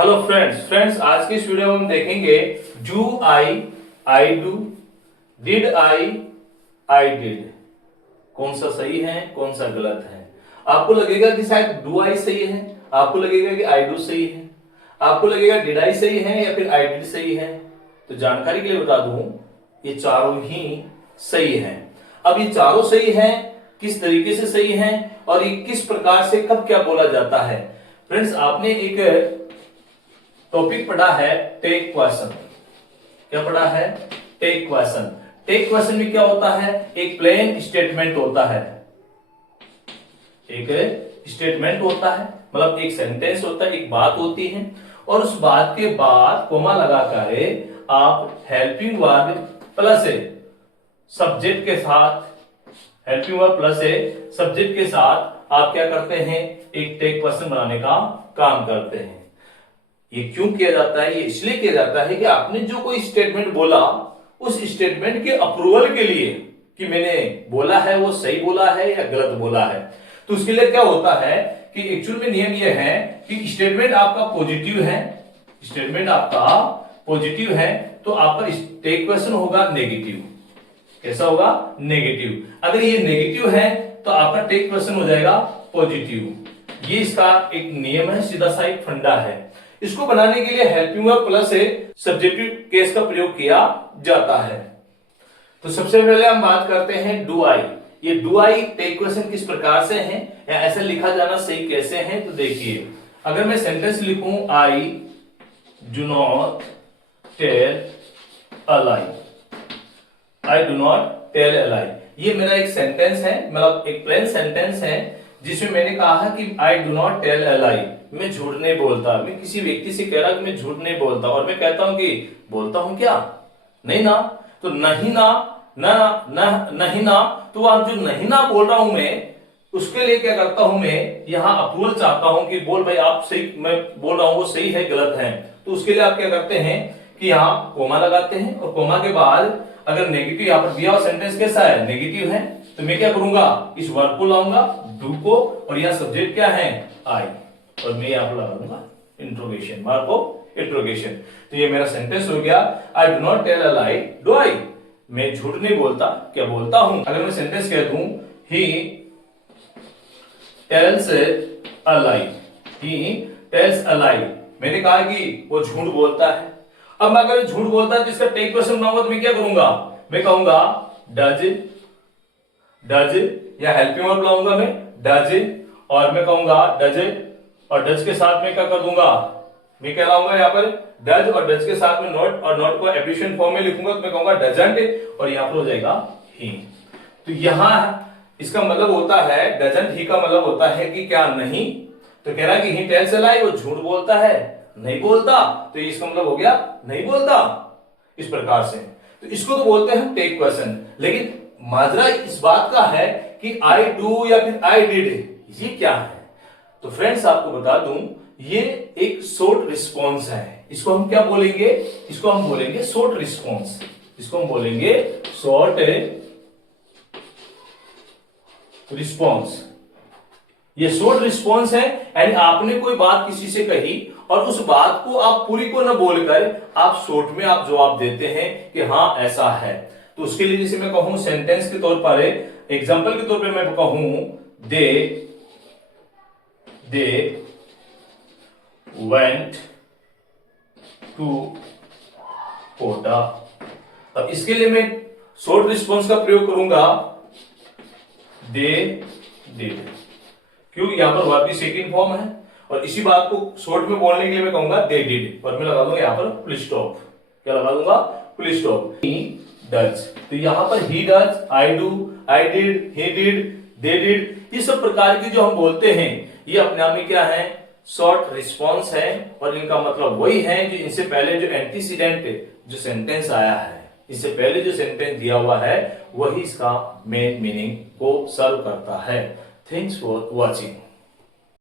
Hello friends आज की इस वीडियो में हम देखेंगे do I do, did I did, कौन सा सही है कौन सा गलत है। आपको लगेगा कि शायद डू आई सही है, आपको लगेगा कि आई डू सही है, आपको लगेगा डिड आई सही है या फिर आई डिड सही है। तो जानकारी के लिए बता दूं ये चारों ही सही हैं। अब ये चारों सही हैं, किस तरीके से सही हैं और ये किस प्रकार से कब क्या बोला जाता है। फ्रेंड्स आपने एक टॉपिक पढ़ा है टेक क्वेश्चन। क्या पढ़ा है? Take question. टेक क्वेश्चन में क्या होता है? एक प्लेन स्टेटमेंट होता है, एक स्टेटमेंट होता है, मतलब एक सेंटेंस होता है, एक बात होती है और उस बात के बाद कोमा लगाकर आप हेल्पिंग वर्ब प्लस सब्जेक्ट के साथ, हेल्पिंग वर्ब प्लस सब्जेक्ट के साथ आप क्या करते हैं? एक टेक क्वेश्चन बनाने का काम करते हैं। ये क्यों किया जाता है? ये इसलिए किया जाता है कि आपने जो कोई स्टेटमेंट बोला उस स्टेटमेंट के अप्रूवल के लिए कि मैंने बोला है वो सही बोला है या गलत बोला है। तो उसके लिए क्या होता है कि एक्चुअल में नियम ये है कि स्टेटमेंट आपका पॉजिटिव है, स्टेटमेंट आपका पॉजिटिव है तो आपका टेक क्वेश्चन होगा नेगेटिव। कैसा होगा? नेगेटिव। अगर ये नेगेटिव है तो आपका टेक क्वेश्चन हो जाएगा पॉजिटिव। ये इसका एक नियम है, सीधा सा एक फंडा है। इसको बनाने के लिए helping verb plus subjective case का प्रयोग किया जाता है। तो सबसे पहले हम बात करते हैं डू आई। ये डू आई टेक क्वेश्चन किस प्रकार से है या ऐसा लिखा जाना सही कैसे है। तो देखिए, अगर मैं सेंटेंस लिखूं I do not tell a lie, I do not tell a lie, ये मेरा एक सेंटेंस है, मतलब एक प्लेन सेंटेंस है जिसमें मैंने कहा कि I do not tell a lie, मैं झूठ नहीं बोलता। मैं किसी व्यक्ति से कह रहा कि मैं झूठ नहीं बोलता और मैं कहता हूं कि बोलता हूं क्या? नहीं ना। तो नहीं ना, नहीं ना, तो आप जो नहीं ना बोल रहा हूं मैं उसके लिए क्या करता हूं, मैं यहां अप्रूवल चाहता हूं कि बोल भाई आप सही, मैं बोल रहा हूं वो सही है गलत है। तो उसके लिए आप क्या करते हैं कि यहां कोमा लगाते हैं और कोमा के बाद अगर नेगेटिव, यहां पर दिया हुआ सेंटेंस कैसा है? नेगेटिव है, तो मैं क्या करूंगा? इस वर्ब को लाऊंगा डू को और यहां सब्जेक्ट क्या है? आई, और मैं यहां पर लगा दूंगा इंट्रोगेशन, मार्क ऑफ इंट्रोगेशन। तो ये मेरा सेंटेंस हो गया I do not tell a lie, do I, मैं झूठ नहीं बोलता, क्या बोलता हूं। अगर मैं सेंटेंस कह दूं he tells a lie, he tells अ लाई, मैंने कहा कि वो झूठ बोलता है। अब मैं अगर झूठ बोलता है तो इसका टेक क्वेश्चन बनाऊंगा तो मैं क्या करूंगा? मैं कहूंगा डज, डज या हेल्पिंग वर्ब लाऊंगा मैं डज, और मैं कहूंगा डज, और डज के साथ में क्या कर दूंगा? मैं क्या लाऊंगा यहाँ पर? डज, और डज के साथ में नॉट, और नॉट को एप्रीशिएशन फॉर्म में लिखूंगा तो मैं कहूंगा डजंट, और यहाँ पर हो जाएगा ही। तो यहां इसका मतलब होता है डजंट ही का मतलब होता है कि क्या नहीं। तो कह रहा है कि ही टेल्स अ लाई, वो झूठ बोलता है, नहीं बोलता, तो इसका मतलब हो गया नहीं बोलता, इस प्रकार से। तो इसको तो बोलते हैं टेक क्वेश्चन। लेकिन माजरा इस बात का है कि आई डू या फिर आई डिड, ये क्या है? तो फ्रेंड्स आपको बता दूं ये एक शॉर्ट रिस्पॉन्स है। इसको हम क्या बोलेंगे? इसको हम बोलेंगे शॉर्ट रिस्पॉन्स, इसको हम बोलेंगे शॉर्ट रिस्पॉन्स। ये शॉर्ट रिस्पॉन्स है, यानी आपने कोई बात किसी से कही और उस बात को आप पूरी को न बोलकर आप शॉर्ट में आप जवाब देते हैं कि हाँ ऐसा है। तो उसके लिए जैसे मैं कहूं सेंटेंस के तौर पर, एग्जांपल के तौर पे मैं कहूं दे वेंट टू कोटा। अब इसके लिए मैं शॉर्ट रिस्पॉन्स का प्रयोग करूंगा दे डिड, क्यों? यहां पर वर्ब की सेकंड फॉर्म है और इसी बात को शॉर्ट में बोलने के लिए मैं कहूंगा दे डिड, और मैं लगा दूंगा यहां पर फुल स्टॉप। क्या लगा दूंगा? Full stop. ही डज, तो यहां पर he does, I do, I did, he did, they did, ये सब प्रकार की जो हम बोलते हैं ये अपने आप में क्या है? शॉर्ट रिस्पॉन्स है। और इनका मतलब वही है जो इनसे पहले जो एंटीसीडेंट जो सेंटेंस आया है, इससे पहले जो सेंटेंस दिया हुआ है वही इसका मेन मीनिंग को सर्व करता है। Thanks for watching.